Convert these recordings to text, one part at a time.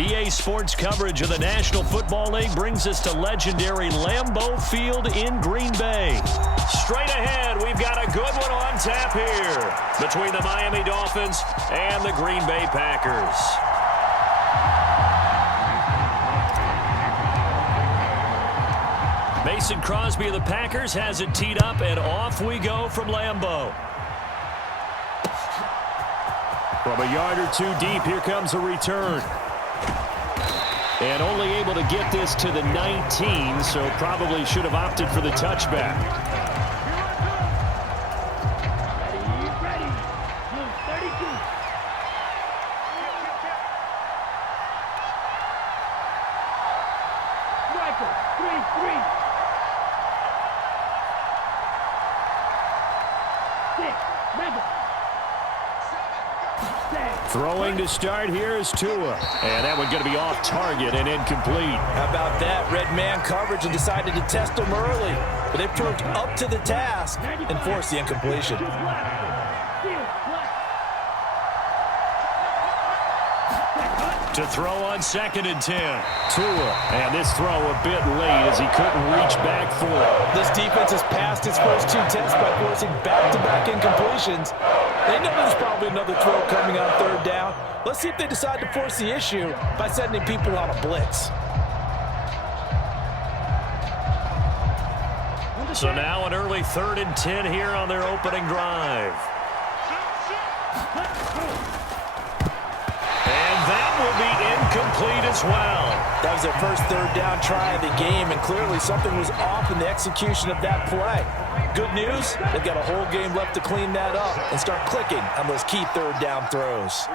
EA Sports coverage of the National Football League brings us to legendary Lambeau Field in Green Bay. Straight ahead, we've got a good one on tap here between the Miami Dolphins and the Green Bay Packers. Mason Crosby of the Packers has it teed up, and off we go from Lambeau. From a yard or two deep, here comes a return. And only able to get this to the 19, so probably should have opted for the touchback. Throwing to start here is Tua. And that one going to be off target and incomplete. How about that? Red man coverage and decided to test him early. But they proved up to the task and forced the incompletion. To throw on 2nd and 10. Tua. And this throw a bit late as he couldn't reach back for it. This defense has passed its first two tests by forcing back-to-back incompletions. They know there's probably another throw coming on 3rd down. Let's see if they decide to force the issue by sending people on a blitz. So now an early 3rd and 10 here on their opening drive. And that will be incomplete as well. That was their first 3rd down try of the game, and clearly something was off in the execution of that play. Good news, they've got a whole game left to clean that up and start clicking on those key 3rd down throws.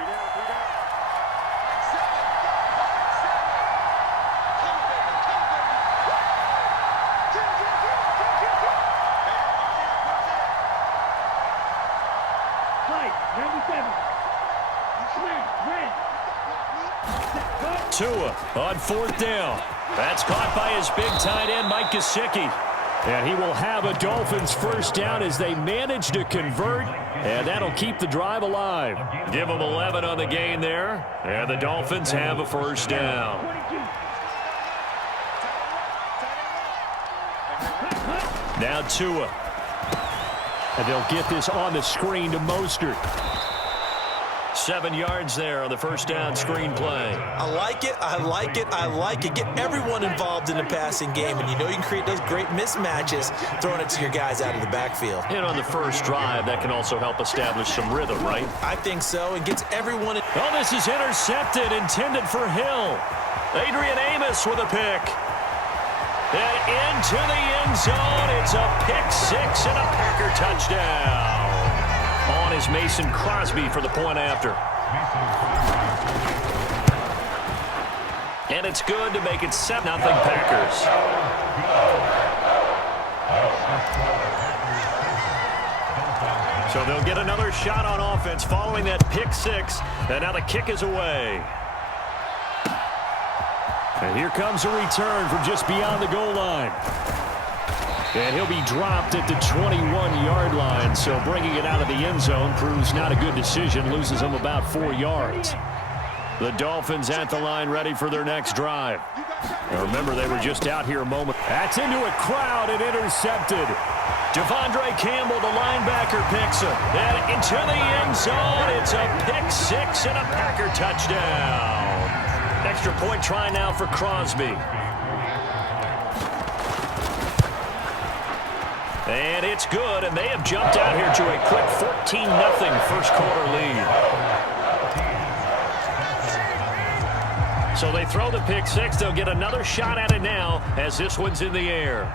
Tua on 4th down. That's caught by his big tight end, Mike Gesicki. And he will have a Dolphins first down as they manage to convert, and that'll keep the drive alive. Give them 11 on the gain there, and the Dolphins have a first down. Now Tua. And they'll get this on the screen to Mostert. 7 yards there on the first down screen play. I like it, I like it, I like it. Get everyone involved in the passing game, and you know you can create those great mismatches throwing it to your guys out of the backfield. And on the first drive, that can also help establish some rhythm, right? I think so. It gets everyone. Oh, this is intercepted, intended for Hill. Adrian Amos with a pick. And into the end zone. It's a pick six and a Packer touchdown. On is Mason Crosby for the point after. And it's good to make it 7-0 Packers. So they'll get another shot on offense following that pick six. And now the kick is away. And here comes a return from just beyond the goal line. And he'll be dropped at the 21-yard line, so bringing it out of the end zone proves not a good decision, loses him about 4 yards. The Dolphins at the line ready for their next drive. Now remember, they were just out here a moment. That's into a crowd and intercepted. Devondre Campbell, the linebacker, picks him. And into the end zone, it's a pick six and a Packer touchdown. Extra point try now for Crosby. And it's good, and they have jumped out here to a quick 14-0 first quarter lead. So they throw the pick six. They'll get another shot at it now as this one's in the air.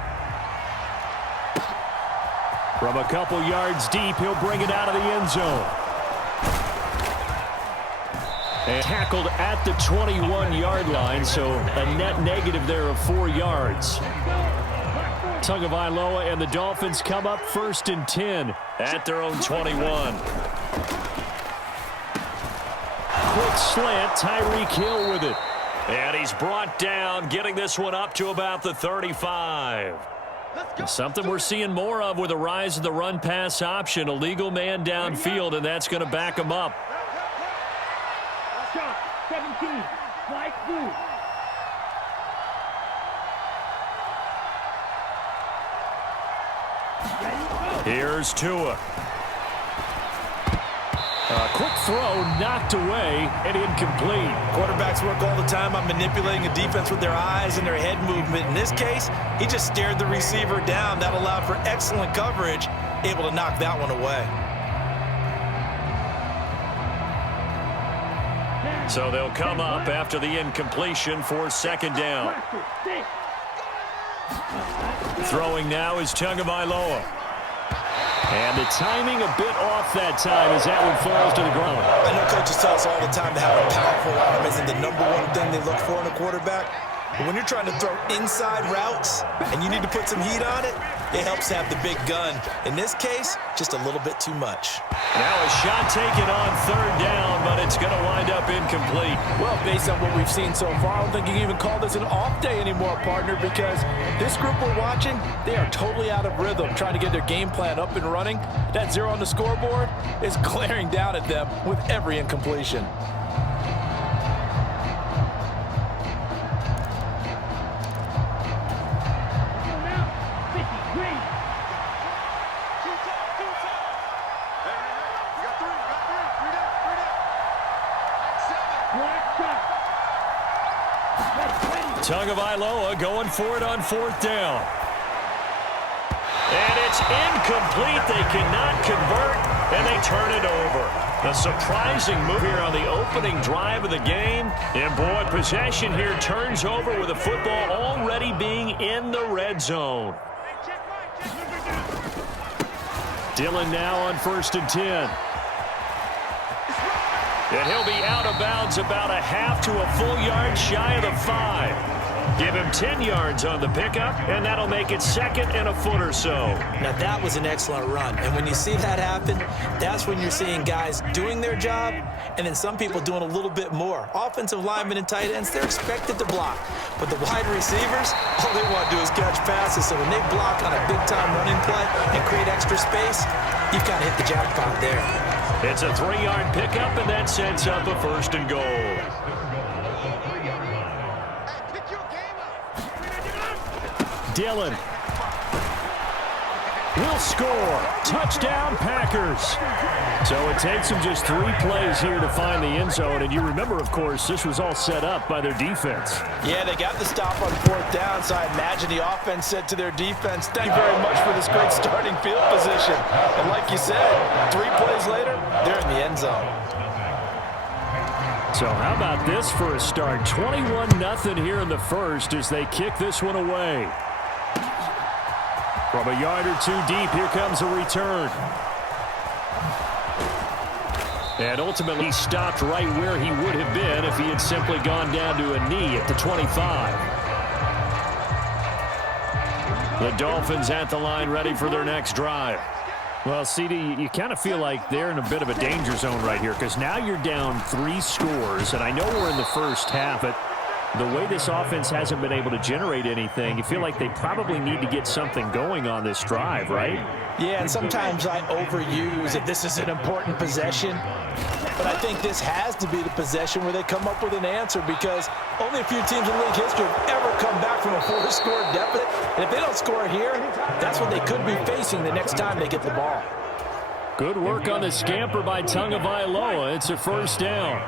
From a couple yards deep, he'll bring it out of the end zone. And tackled at the 21-yard line, so a net negative there of 4 yards. Tagovailoa and the Dolphins come up 1st and 10 at their own 21. Quick slant, Tyreek Hill with it. And he's brought down, getting this one up to about the 35. Something we're seeing more of with the rise of the run-pass option. A legal man downfield, and that's going to back him up. 17, slide Here's Tua. A quick throw knocked away and incomplete. Quarterbacks work all the time on manipulating a defense with their eyes and their head movement. In this case, he just stared the receiver down. That allowed for excellent coverage, able to knock that one away. So they'll come up after the incompletion for second down. Throwing now is Tagovailoa. And the timing a bit off that time as that one falls to the ground. I know coaches tell us all the time that having a powerful arm isn't the number one thing they look for in a quarterback. But when you're trying to throw inside routes and you need to put some heat on it, it helps to have the big gun. In this case, just a little bit too much. Now a shot taken on third down, but it's going to wind up incomplete. Well, based on what we've seen so far, I don't think you can even call this an off day anymore, partner, because this group we're watching, they are totally out of rhythm, trying to get their game plan up and running. That 0 on the scoreboard is glaring down at them with every incompletion. Tagovailoa going for it on fourth down. And it's incomplete. They cannot convert, and they turn it over. A surprising move here on the opening drive of the game. And, boy, possession here turns over with the football already being in the red zone. Dillon now on 1st and 10. And he'll be out of bounds about a half to a full yard shy of the 5. Give him 10 yards on the pickup, and that'll make it second and a foot or so. Now, that was an excellent run. And when you see that happen, that's when you're seeing guys doing their job and then some people doing a little bit more. Offensive linemen and tight ends, they're expected to block. But the wide receivers, all they want to do is catch passes. So when they block on a big-time running play and create extra space, you've got to hit the jackpot there. It's a 3-yard pickup, and that sets up a 1st and goal. Dillon will score. Touchdown, Packers. So it takes them just 3 plays here to find the end zone. And you remember, of course, this was all set up by their defense. Yeah, they got the stop on 4th down, so I imagine the offense said to their defense, thank you very much for this great starting field position. And like you said, 3 plays later, they're in the end zone. So how about this for a start? 21-0 here in the first as they kick this one away. From a yard or 2 deep, here comes a return. And ultimately stopped right where he would have been if he had simply gone down to a knee at the 25. The Dolphins at the line ready for their next drive. Well, CD, you kind of feel like they're in a bit of a danger zone right here because now you're down 3 scores, and I know we're in the first half, but the way this offense hasn't been able to generate anything, you feel like they probably need to get something going on this drive, right? Yeah, and sometimes I overuse if this is an important possession. But I think this has to be the possession where they come up with an answer because only a few teams in league history have ever come back from a 4-score deficit. And if they don't score here, that's what they could be facing the next time they get the ball. Good work on the scamper by Tagovailoa. It's a 1st down.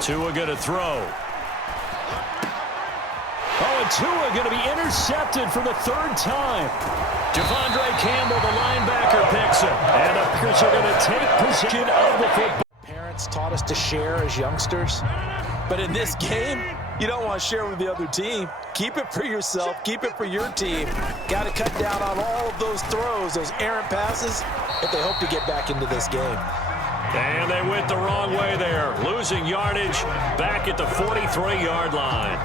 Tua going to throw. Oh, and Tua going to be intercepted for the 3rd time. Devondre Campbell, the linebacker, picks him. And the Packers are going to take possession of the football. Parents taught us to share as youngsters. But in this game, you don't want to share with the other team. Keep it for yourself. Keep it for your team. Got to cut down on all of those throws, those errant passes, if they hope to get back into this game. And they went the wrong way there. Losing yardage back at the 43-yard line.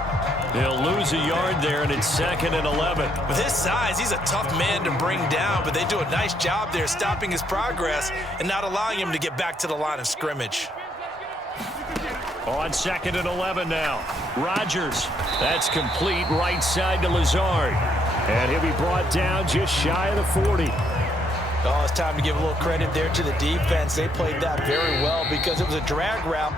They'll lose a yard there, and it's 2nd and 11. With his size, he's a tough man to bring down, but they do a nice job there stopping his progress and not allowing him to get back to the line of scrimmage. On 2nd and 11 now. Rodgers. That's complete right side to Lazard. And he'll be brought down just shy of the 40. Oh, it's time to give a little credit there to the defense. They played that very well because it was a drag route.